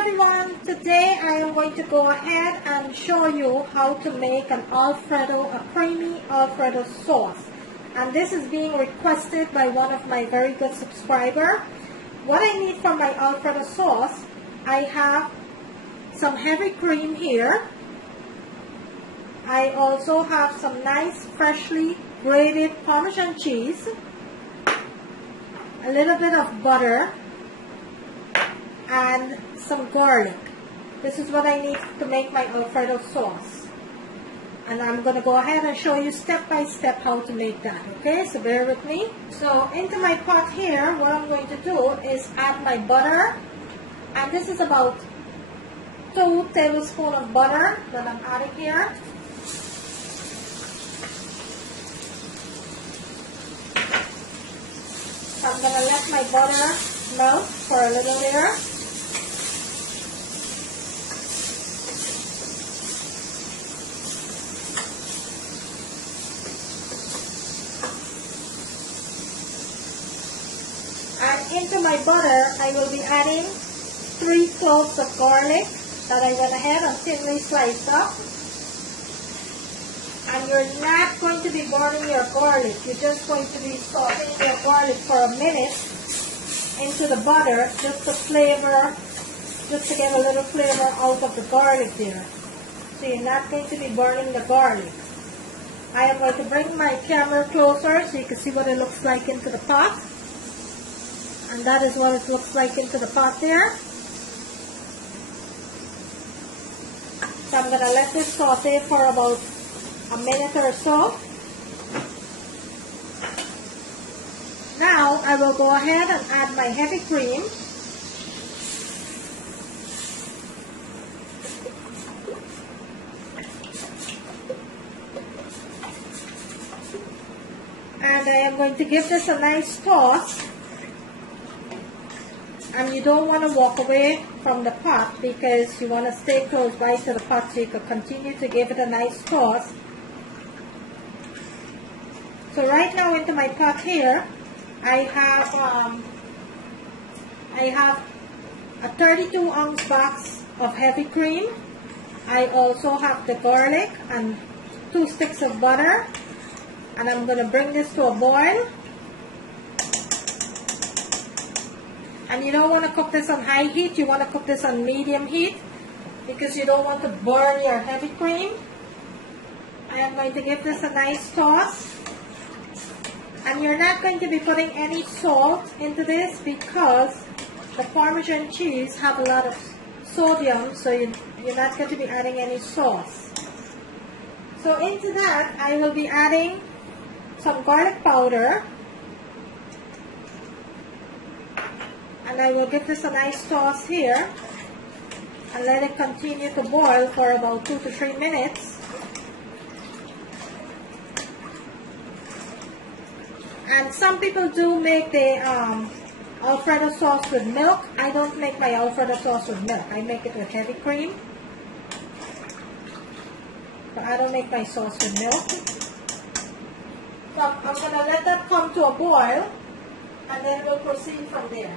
everyone, today I am going to go ahead and show you how to make an Alfredo, a creamy Alfredo sauce. And this is being requested by one of my very good subscribers. What I need for my Alfredo sauce, I have some heavy cream here. I also have some nice freshly grated Parmesan cheese, a little bit of butter, and some garlic. This is what I need to make my Alfredo sauce. And I'm going to go ahead and show you step by step how to make that. Okay, so bear with me. So into my pot here, what I'm going to do is add my butter. And this is about 2 tablespoons of butter that I'm adding here. So I'm going to let my butter melt for a little here. And into my butter, I will be adding 3 cloves of garlic that I went ahead and thinly sliced up. And you're not going to be burning your garlic. You're just going to be sauteing your garlic for a minute into the butter, just to flavor, just to get a little flavor out of the garlic there. So you're not going to be burning the garlic. I am going to bring my camera closer so you can see what it looks like into the pot. And that is what it looks like into the pot there. So I'm going to let this saute for about a minute or so. Now I will go ahead and add my heavy cream. And I am going to give this a nice toss. And you don't want to walk away from the pot because you want to stay close by to the pot so you can continue to give it a nice toss. So right now into my pot here, I have a 32-ounce box of heavy cream. I also have the garlic and 2 sticks of butter. And I'm going to bring this to a boil. And you don't want to cook this on high heat, you want to cook this on medium heat because you don't want to burn your heavy cream. I am going to give this a nice toss. And you're not going to be putting any salt into this because the Parmesan cheese have a lot of sodium, so you're not going to be adding any sauce. So into that, I will be adding some garlic powder. And I will give this a nice toss here and let it continue to boil for about 2 to 3 minutes. And some people do make the Alfredo sauce with milk. I don't make my Alfredo sauce with milk. I make it with heavy cream. So I don't make my sauce with milk. So I'm going to let that come to a boil and then we'll proceed from there.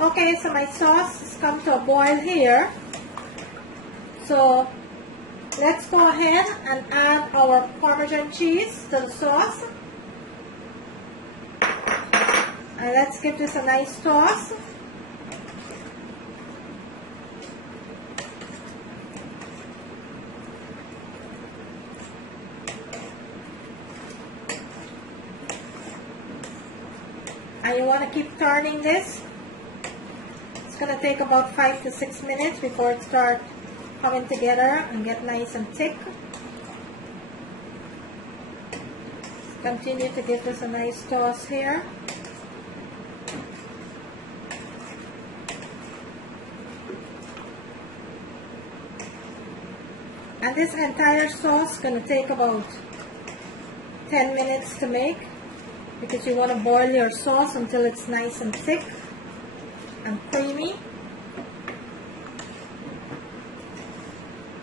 Okay, so my sauce has come to a boil here. So let's go ahead and add our Parmesan cheese to the sauce. And let's give this a nice toss. And you want to keep turning this. It's going to take about 5 to 6 minutes before it starts coming together and get nice and thick. Continue to give this a nice toss here. And this entire sauce is going to take about 10 minutes to make because you want to boil your sauce until it's nice and thick and creamy.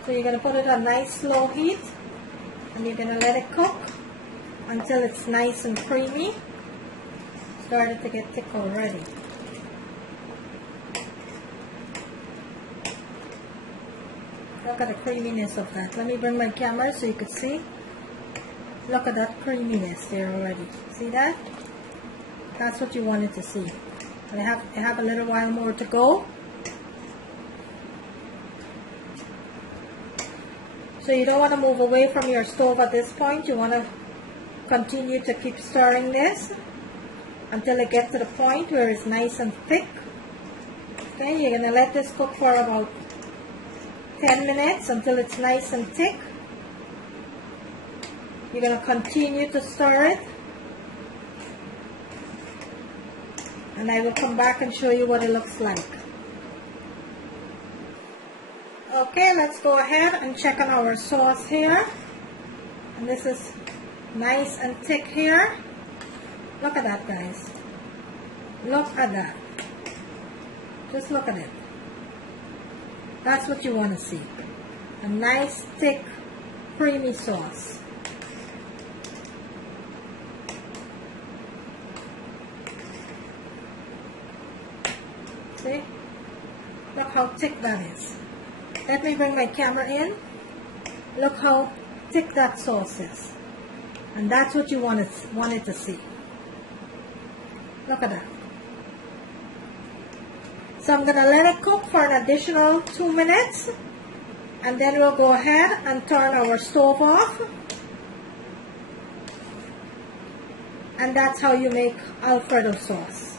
So you're going to put it on nice slow heat and you're going to let it cook until it's nice and creamy. Started to get thick already. Look at the creaminess of that. Let me bring my camera so you could see. Look at that creaminess there already. See that? That's what you wanted to see. And I have a little while more to go. So you don't want to move away from your stove at this point. You want to continue to keep stirring this until it gets to the point where it's nice and thick. Okay, you're going to let this cook for about 10 minutes until it's nice and thick. You're going to continue to stir it. And I will come back and show you what it looks like. Okay, let's go ahead and check on our sauce here. And this is nice and thick here. Look at that, guys. Look at that. Just look at it. That's what you want to see. A nice, thick, creamy sauce. See? Look how thick that is. Let me bring my camera in. Look how thick that sauce is. And that's what you wanted to see. Look at that. So I'm going to let it cook for an additional 2 minutes. And then we'll go ahead and turn our stove off. And that's how you make Alfredo sauce.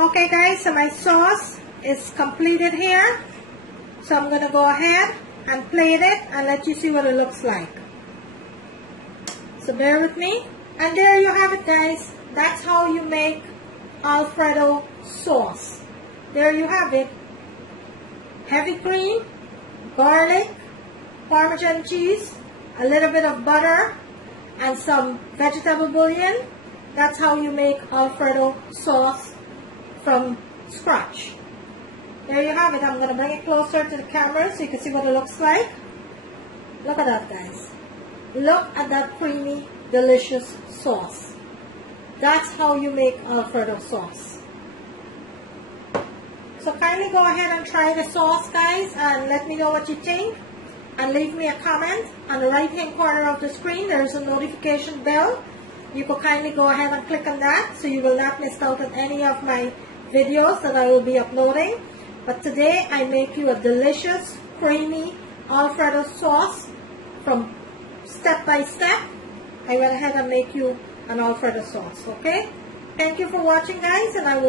Okay guys, so my sauce is completed here. So I'm going to go ahead and plate it and let you see what it looks like. So bear with me. And there you have it, guys. That's how you make Alfredo sauce. There you have it. Heavy cream, garlic, Parmesan cheese, a little bit of butter, and some vegetable bouillon. That's how you make Alfredo sauce from scratch. There you have it. I'm going to bring it closer to the camera so you can see what it looks like. Look at that, guys. Look at that creamy, delicious sauce. That's how you make Alfredo sauce. So kindly go ahead and try the sauce, guys, and let me know what you think. And leave me a comment. On the right hand corner of the screen, there is a notification bell. You can kindly go ahead and click on that so you will not miss out on any of my videos that I will be uploading. But today I make you a delicious, creamy Alfredo sauce from step by step. I went ahead and make you an Alfredo sauce, okay? Thank you for watching, guys, and I will